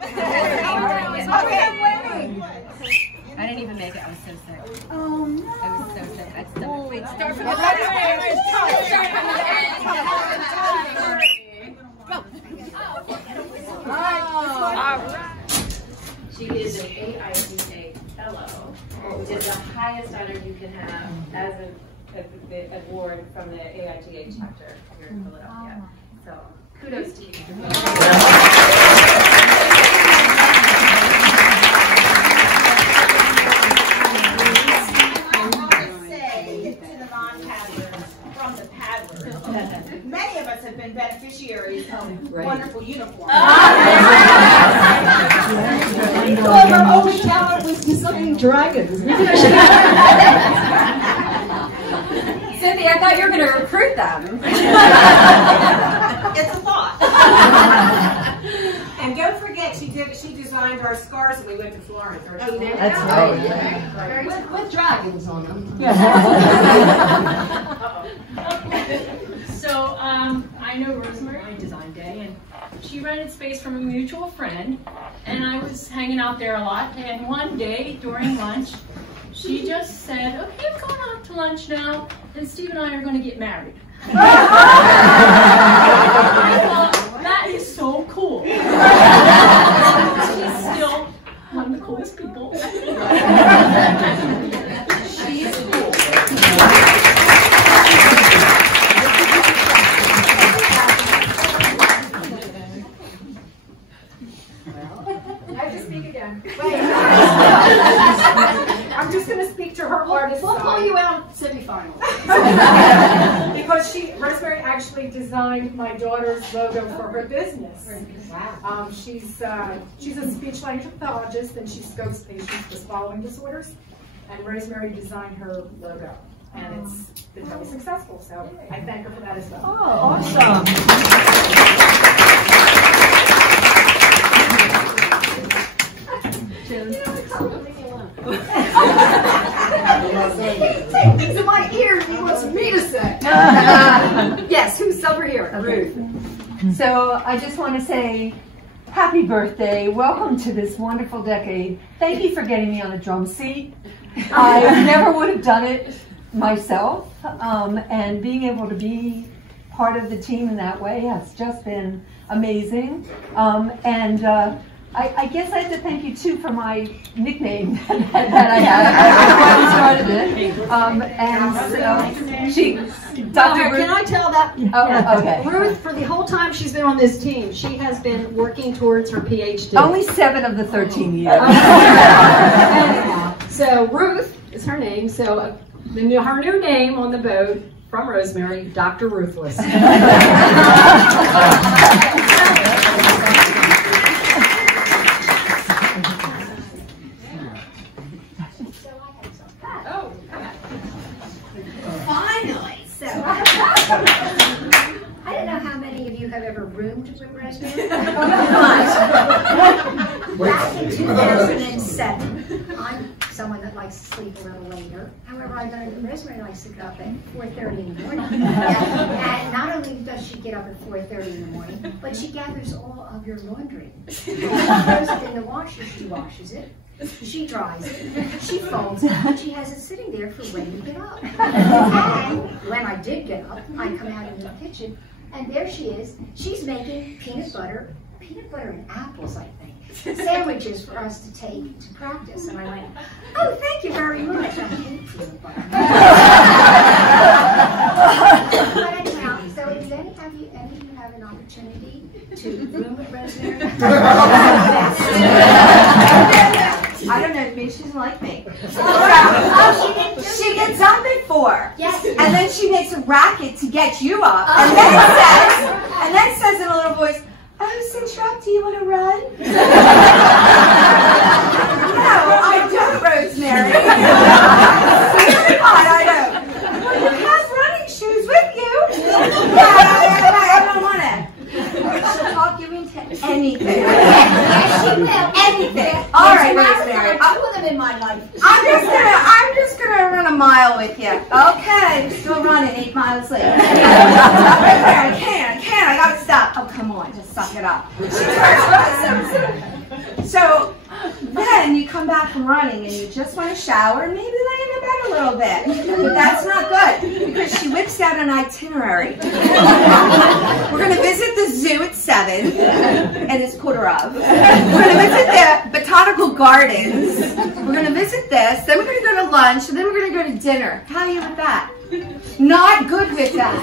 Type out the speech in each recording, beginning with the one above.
I didn't even make it. I was so sick. Oh no. I was so sick. I'd start. Wait, start from the She is an AITA Fellow, which is the highest honor you can have as an award from the AITA chapter here in Philadelphia. So kudos to you. Many of us have been beneficiaries of wonderful uniforms. Well, her only talent was designing dragons. Cynthia, I thought you were going to recruit them. It's a thought. And don't forget, she designed our scarves when we went to Florence. That's right. Yeah. With dragons on them. So I know Rosemary on Design Day, and she rented space from a mutual friend, and I was hanging out there a lot, and one day during lunch, she just said, okay, I'm going out to lunch now, and Steve and I are going to get married. I thought, that is so cool. She's still one of the coolest people. She is cool. I'm just going to speak to her artist We'll side. pull you out semifinals. Because Rosemary actually designed my daughter's logo for her business. Wow. She's a speech language pathologist, and she scopes patients with swallowing disorders. And Rosemary designed her logo, and it's been very successful. So I thank her for that as well. Oh, awesome. Things in my ears he wants me to say. Yes, who's over here? Ruth. So I just want to say happy birthday. Welcome to this wonderful decade. Thank you for getting me on a drum seat. I never would have done it myself, and being able to be part of the team in that way has just been amazing. I guess I have to thank you too for my nickname that I had. That's why we started it. Dr. Ruth. Can I tell that? Oh, okay. Ruth, for the whole time she's been on this team, she has been working towards her PhD. Only 7 of the 13 years. Anyhow, so Ruth is her name. So her new name on the boat from Rosemary, Dr. Ruthless. Finally, so I don't know how many of you have ever roomed with Rosemary. Back in 2007, I'm someone that likes to sleep a little later. However, I learned that Rosemary likes to get up at 4:30 in the morning. And not only does she get up at 4:30 in the morning, but she gathers all of your laundry. She throws it in the washer, she washes it. She dries it, she folds it, and she has it sitting there for when you get up. And when I did get up, I come out into the kitchen, and there she is. She's making peanut butter and apples, I think, sandwiches for us to take to practice. And I went, oh, thank you very much. I hate peanut butter. But anyhow, so if any of you have an opportunity to room with Rosemary, I don't know, maybe she doesn't like me. She gets up at 4. Yes. And then she makes a racket to get you up. And then says in a little voice, oh, since you're up, do you want to run? No, I don't, Rosemary. I don't. Well, you have running shoes with you. I don't want to. She'll talk you into anything. Yes, she will. Anything. All right, Rosemary. Two of them in my life. I'm just gonna run a mile with you. Okay, still running 8 miles later. I can't. I gotta stop. Oh, come on, just suck it up. She turns around. So then you come back from running and you just want to shower and maybe lay in the bed a little bit. But that's not good because she whips out an itinerary. We're going to visit the zoo at 7 and it's quarter of. We're going to visit the botanical gardens. We're going to visit this. Then we're going to go to lunch and then we're going to go to dinner. How are you with that? Not good with that.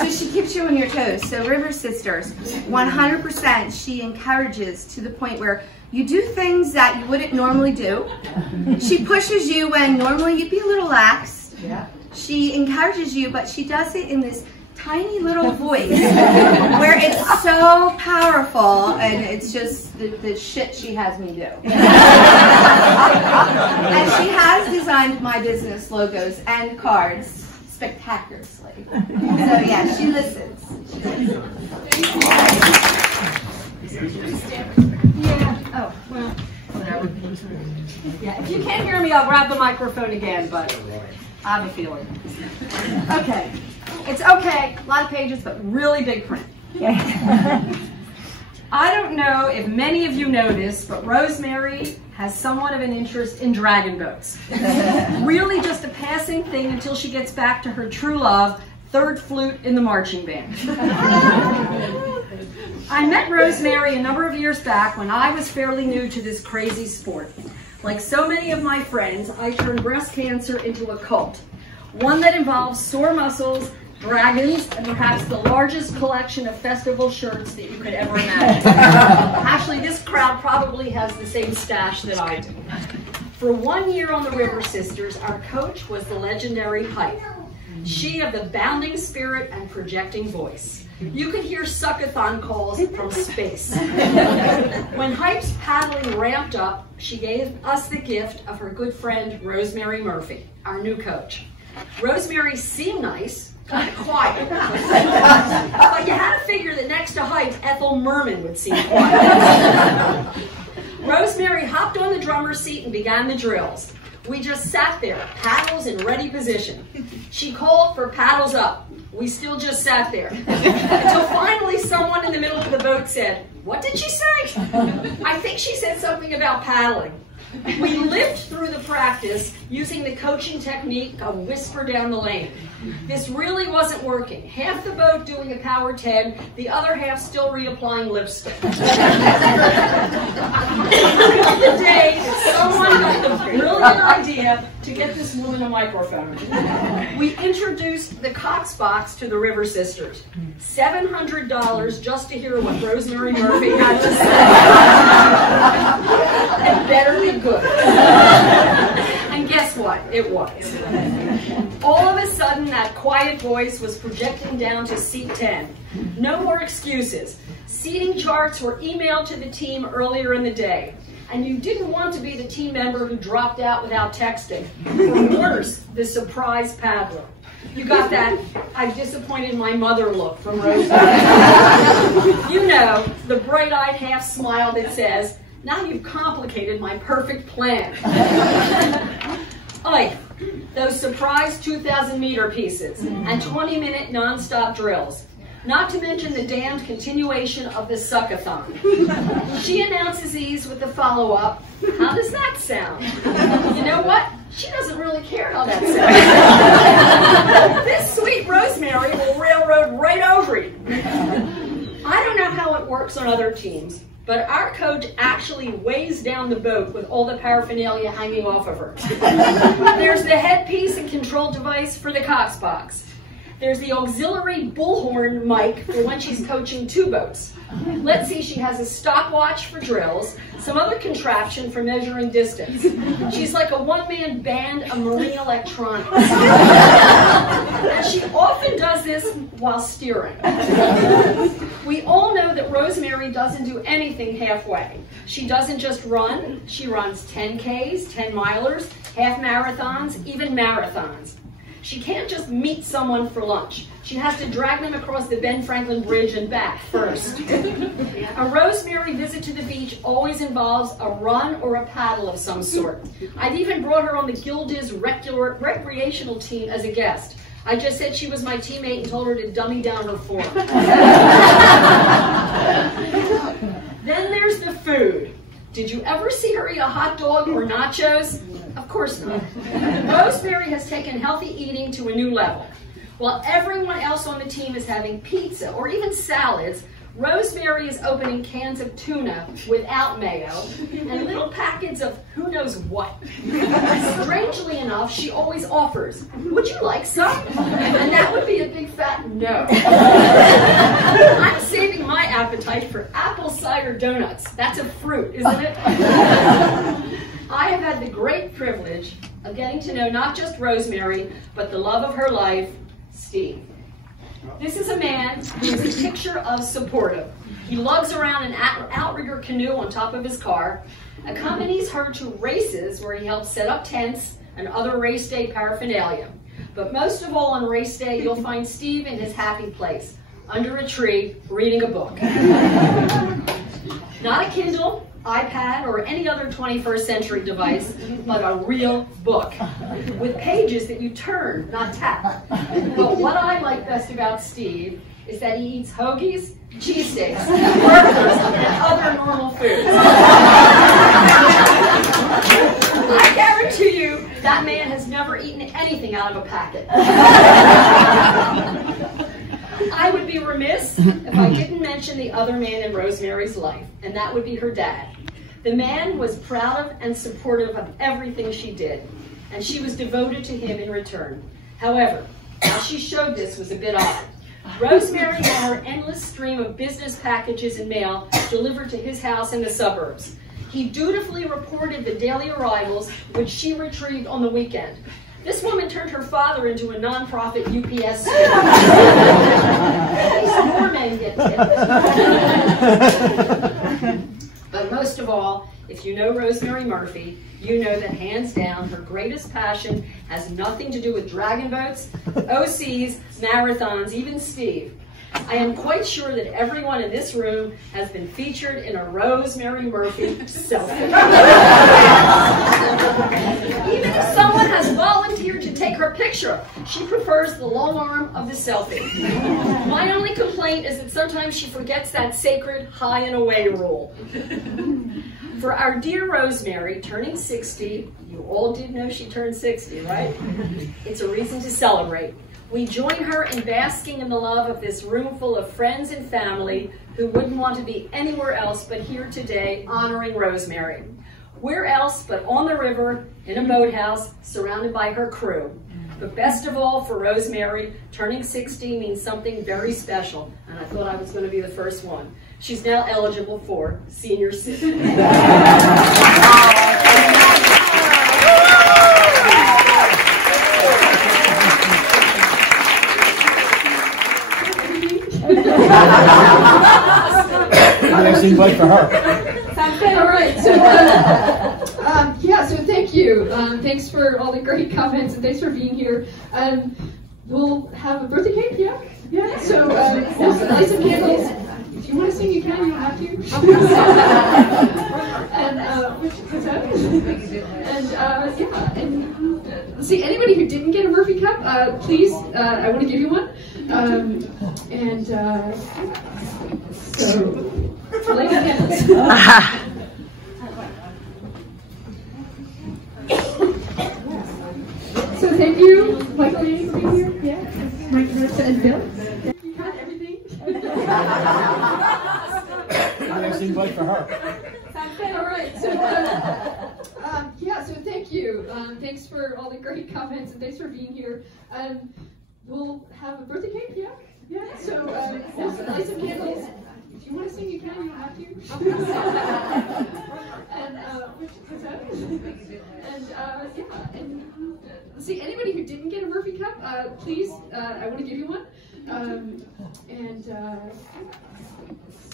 So she keeps you on your toes. So River Sisters, 100% she encourages to the point where you do things that you wouldn't normally do. She pushes you when normally you'd be a little lax. She encourages you, but she does it in this tiny little voice where it's so powerful and it's just the shit she has me do. And she has designed my business logos and cards spectacularly. So yeah, she listens. Yeah. Oh, well, whatever. Yeah, if you can't hear me, I'll grab the microphone again, but I have a feeling. Okay. It's okay, a lot of pages, but really big print. I don't know if many of you know this, but Rosemary has somewhat of an interest in dragon boats. Really just a passing thing until she gets back to her true love, third flute in the marching band. I met Rosemary a number of years back when I was fairly new to this crazy sport. Like so many of my friends, I turned breast cancer into a cult. One that involves sore muscles, dragons, and perhaps the largest collection of festival shirts that you could ever imagine. Actually, this crowd probably has the same stash that I do. For 1 year on the River Sisters, our coach was the legendary Hype. She of the bounding spirit and projecting voice. You could hear suckathon calls from space. When Hype's paddling ramped up, she gave us the gift of her good friend, Rosemary Murphy, our new coach. Rosemary seemed nice, kind of quiet, but you had to figure that next to Hype, Ethel Merman would seem quiet. Rosemary hopped on the drummer's seat and began the drills. We just sat there, paddles in ready position. She called for paddles up. We still just sat there. Until finally someone in the middle of the boat said, "What did she say?" I think she said something about paddling. We lived through the practice using the coaching technique of whisper down the lane. This really wasn't working. Half the boat doing a power 10, the other half still reapplying lipstick. The day someone got the brilliant idea to get this woman a microphone. We introduced the Cox box to the River Sisters. $700 just to hear what Rosemary Murphy had to say. It better be good. And guess what? It was. All of a sudden, that quiet voice was projecting down to seat 10. No more excuses. Seating charts were emailed to the team earlier in the day. And you didn't want to be the team member who dropped out without texting. Or worse, the surprise paddler. You got that "I've disappointed my mother" look from Rosemary. You know, the bright-eyed half smile that says, "Now you've complicated my perfect plan." Like those surprise 2,000-meter pieces and 20-minute non-stop drills. Not to mention the damned continuation of the suckathon. She announces these with the follow-up, "How does that sound?" You know what? She doesn't really care how that sounds. This sweet Rosemary will railroad right over you. I don't know how it works on other teams, but our coach actually weighs down the boat with all the paraphernalia hanging off of her. There's the headpiece and control device for the Cox box. There's the auxiliary bullhorn mic for when she's coaching two boats. Let's see, she has a stopwatch for drills, some other contraption for measuring distance. She's like a one-man band of marine electronics. And she often does this while steering. We all know that Rosemary doesn't do anything halfway. She doesn't just run, she runs 10Ks, 10-milers, half marathons, even marathons. She can't just meet someone for lunch. She has to drag them across the Ben Franklin Bridge and back first. A Rosemary visit to the beach always involves a run or a paddle of some sort. I've even brought her on the Gilda's recreational team as a guest. I just said she was my teammate and told her to dummy down her form. Then there's the food. Did you ever see her eat a hot dog or nachos? Of course not. Rosemary has taken healthy eating to a new level. While everyone else on the team is having pizza or even salads, Rosemary is opening cans of tuna without mayo and little packets of who knows what. Strangely enough, she always offers, "Would you like some?" And that would be a big fat no. I'm saving my appetite for apple cider donuts. That's a fruit, isn't it? I have had the great privilege of getting to know not just Rosemary, but the love of her life, Steve. This is a man who is a picture of supportive. He lugs around an outrigger canoe on top of his car, accompanies her to races where he helps set up tents and other race day paraphernalia. But most of all on race day, you'll find Steve in his happy place, under a tree, reading a book. Not a Kindle, iPad, or any other 21st century device, but a real book with pages that you turn, not tap. But what I like best about Steve is that he eats hoagies, cheesesteaks, burgers, and other normal foods. I guarantee you that man has never eaten anything out of a packet. I would be remiss if I didn't mention the other man in Rosemary's life, and that would be her dad. The man was proud of and supportive of everything she did, and she was devoted to him in return. However, how she showed this was a bit odd. Rosemary had her endless stream of business packages and mail delivered to his house in the suburbs. He dutifully reported the daily arrivals, which she retrieved on the weekend. This woman turned her father into a non-profit UPS student. At least more men get tipped. But most of all, if you know Rosemary Murphy, you know that hands down, her greatest passion has nothing to do with dragon boats, OCs, marathons, even Steve. I am quite sure that everyone in this room has been featured in a Rosemary Murphy selfie. Even if someone has volunteered to take her picture, she prefers the long arm of the selfie. My only complaint is that sometimes she forgets that sacred high and away rule. For our dear Rosemary, turning 60, you all did know she turned 60, right? It's a reason to celebrate. We join her in basking in the love of this room full of friends and family who wouldn't want to be anywhere else but here today honoring Rosemary. Where else but on the river, in a boathouse, surrounded by her crew. But best of all, for Rosemary, turning 60 means something very special, and I thought I was going to be the first one. She's now eligible for senior citizen. Nice invite for her. All right, so so thank you. Thanks for all the great comments, and thanks for being here. We'll have a birthday cake, yeah. So we'll light some candles. If you want to sing, you can. You don't have to. And what's that? And let's see. Anybody who didn't get a Murphy cup, please. I want to give you one. So light the candles. So thank you, Michael, for being here. Yeah, Mike, Marissa, and Bill. You got everything. Nice invite for her. All right, so so thank you. Thanks for all the great comments, and thanks for being here. We'll have a birthday cake, yeah. So we'll light some candles. If you want to sing, you can. You don't have to. And what's that? And let's see. Anybody who didn't get a Murphy cup, please. I want to give you one.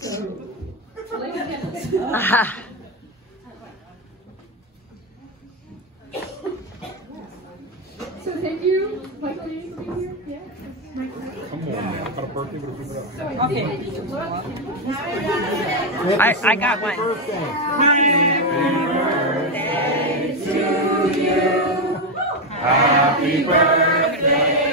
So light the candles. So thank you, Michael, for being here. Yeah. Come on, man. I've got a birthday, but keep it up. I got one. Happy birthday to you. Happy birthday